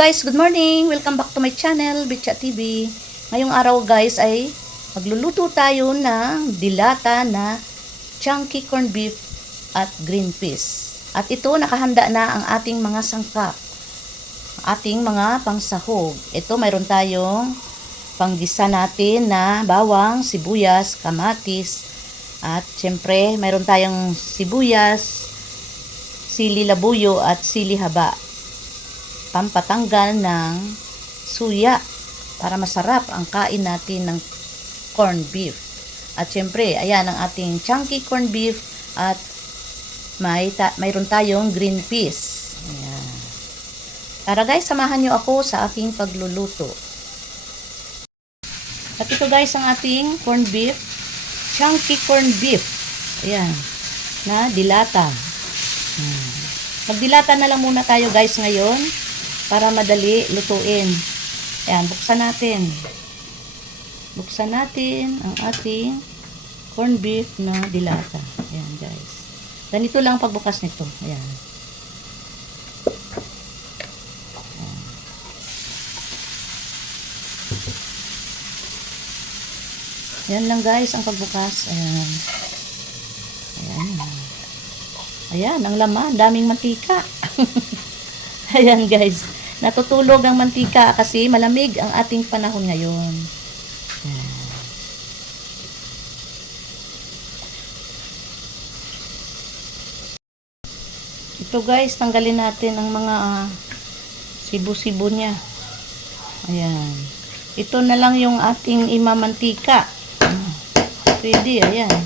guys, good morning! Welcome back to my channel, Bitcha TV. Ngayong araw guys ay magluluto tayo ng dilata na chunky corned beef at green peas. At ito nakahanda na ang ating mga sangkap, ating mga pangsahog. Ito mayroon tayong panggisa natin na bawang, sibuyas, kamatis, at syempre mayroon tayong sibuyas, sili labuyo at sili haba. Pampatanggal ng suya para masarap ang kain natin ng corned beef. At syempre, ayan ang ating chunky corned beef at mayroon tayong green peas. Ayan. Tara guys, samahan nyo ako sa aking pagluluto. At ito guys ang ating corned beef, chunky corned beef. Ayan, na dilata. Magdilata na lang muna tayo guys ngayon para madali lutuin. Ayan, buksan natin. Buksan natin ang ating corned beef na dilata. Ayan guys. Ganito lang pagbukas nito. Ayan. Ayan. Ayan lang guys ang pagbukas. Ayan. Ayan. Ayan, ang laman. Daming mantika. Ayan guys. Natutulog ang mantika kasi malamig ang ating panahon ngayon. Ayan. Ito guys, tanggalin natin ang mga sibo-sibo niya. Ayan. Ito na lang yung ating imamantika. Pwede, ayan.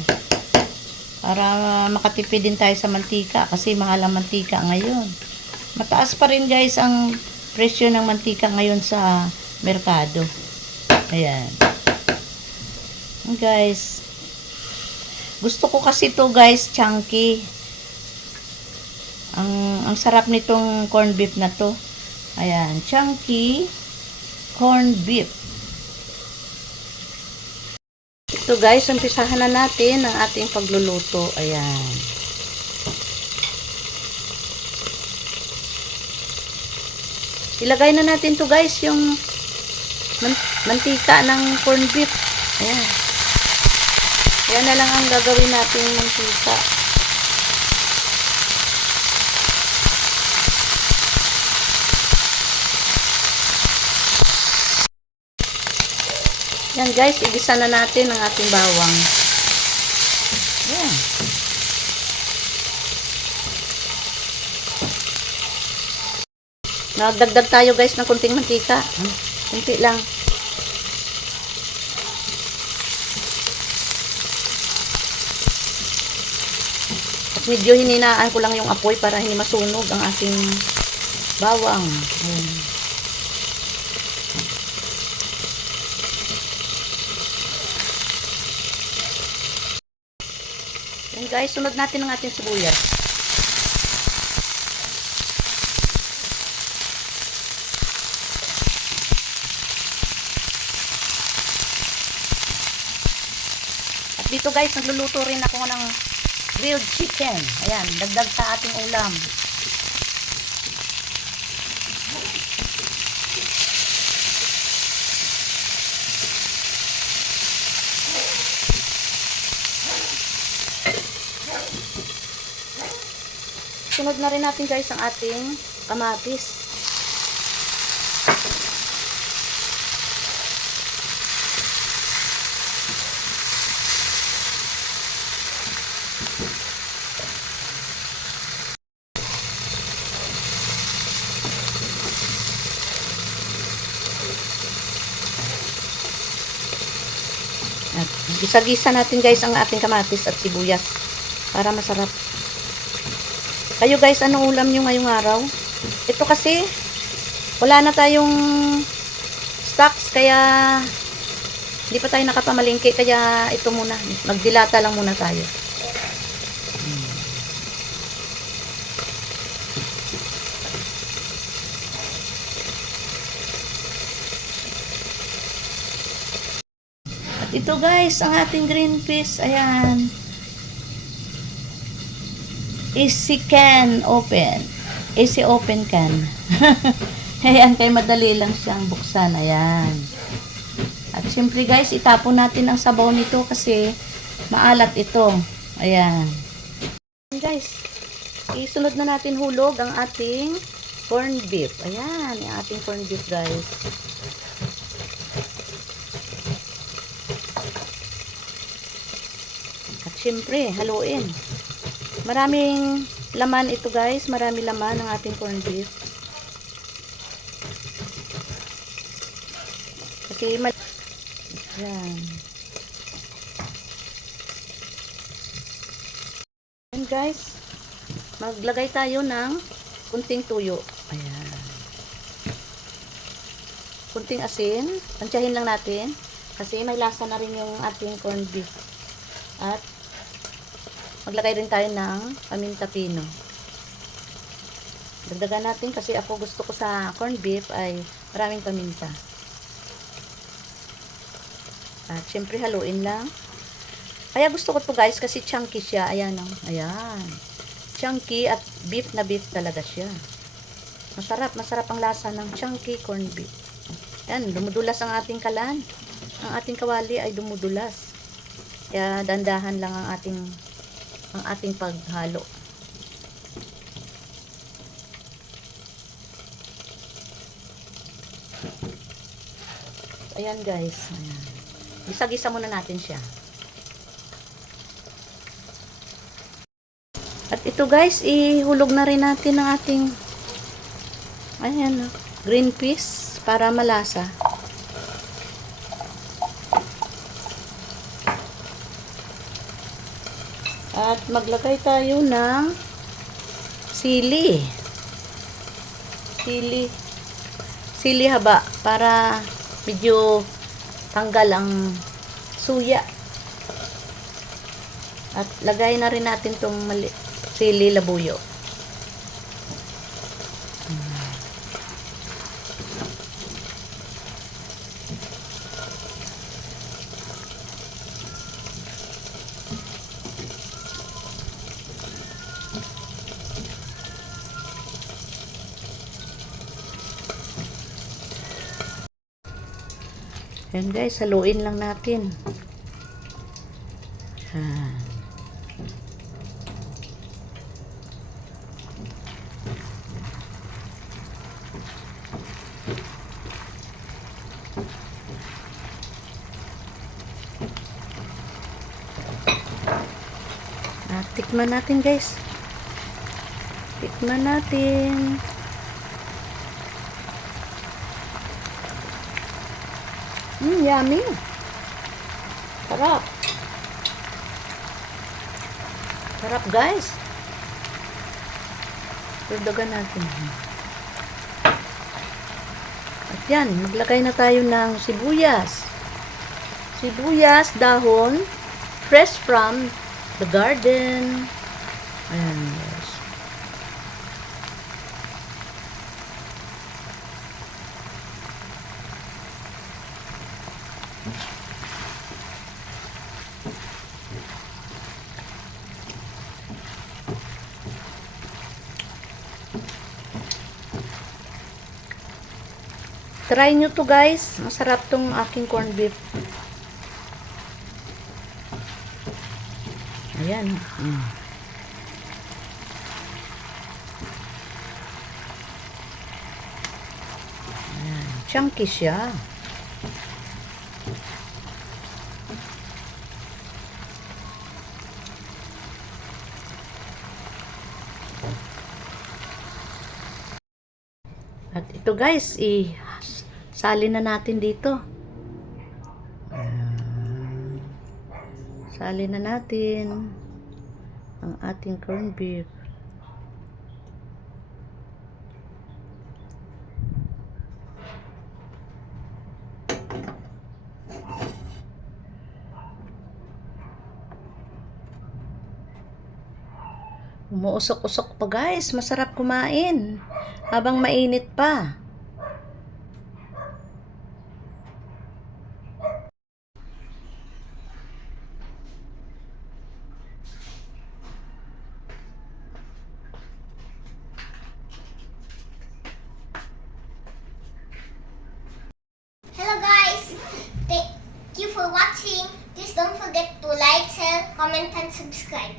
Para makatipid din tayo sa mantika kasi mahal ang mantika ngayon. Mataas pa rin guys ang presyo ng mantika ngayon sa merkado. Ayan. Guys. Gusto ko kasi to guys, chunky. Ang sarap nitong corned beef na to. Ayan, chunky corned beef. Ito guys, umpisahan na natin ang ating pagluluto. Ayan. Ilagay na natin to guys yung mantika ng corned beef. Ayan. Ayan na lang ang gagawin natin mantika. Ayan guys, igisa na natin ang ating bawang. Ayan. Nagdagdag tayo guys ng kunting mantika. Kunti lang. At medyo hininaan ko lang yung apoy para hindi masunog ang ating bawang. Ayan. Ayan guys, sunod natin ang ating sibuyas. Dito guys, nagluluto rin ako ng grilled chicken. Ayan, dagdag sa ating ulam. Sunod na rin natin guys ang ating kamatis. At gisa-gisa natin guys ang ating kamatis at sibuyas para masarap. Kayo guys, anong ulam nyo ngayong araw? Ito kasi wala na tayong stocks kaya hindi pa tayo nakapamalingki kaya ito muna, magdilata lang muna tayo. Ito guys, ang ating green peas, ayan. Easy can open. Easy open can. Ayan, kay madali lang siyang buksan. Ayan. At syempre guys, itapon natin ang sabaw nito kasi maalat ito. Ayan. Guys, isunod na natin hulog ang ating corned beef. Ayan, yung ating corned beef guys. At syempre, haluin. Maraming laman ito guys. Marami laman ang ating corned beef. Kasi yan. And guys, maglagay tayo ng kunting tuyo. Ayan. Kunting asin. Tansyahin lang natin. Kasi may lasa na rin yung ating corned beef. At maglagay rin tayo ng paminta pino. Dagdagan natin kasi ako gusto ko sa corned beef ay maraming paminta. At syempre haluin lang. Kaya gusto ko to guys kasi chunky siya. Ayan o. Ayan. Chunky at beef na beef talaga siya. Masarap. Masarap ang lasa ng chunky corned beef. Ayan. Dumudulas ang ating kalan. Ang ating kawali ay dumudulas. Kaya dandahan lang ang ating paghalo. Ayan guys. Ayan. Gisa-gisa muna natin siya. At ito guys, ihulog na rin natin ang ating ayan, green peas para malasa. At maglagay tayo ng sili. Sili haba para medyo tanggal ang suya. At lagay na rin natin tong sili labuyo. Yan guys, haluin lang natin. Yan. Tikman natin guys. Tikman natin. Yummy. Sarap. Sarap guys. Dagdagan natin. At yan, maglagay na tayo ng sibuyas. Sibuyas, dahon, fresh from the garden. Ayan guys. Try nyo to guys. Masarap tong aking corned beef. Ayan. Ayan. Chunky siya. At ito guys, salin na natin dito. Salin na natin ang ating corned beef. Umuusok-usok pa guys. Masarap kumain habang mainit pa. comment, and subscribe.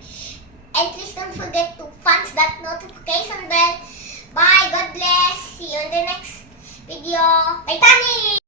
And please don't forget to punch that notification bell. Bye. God bless. See you in the next video. Titanic!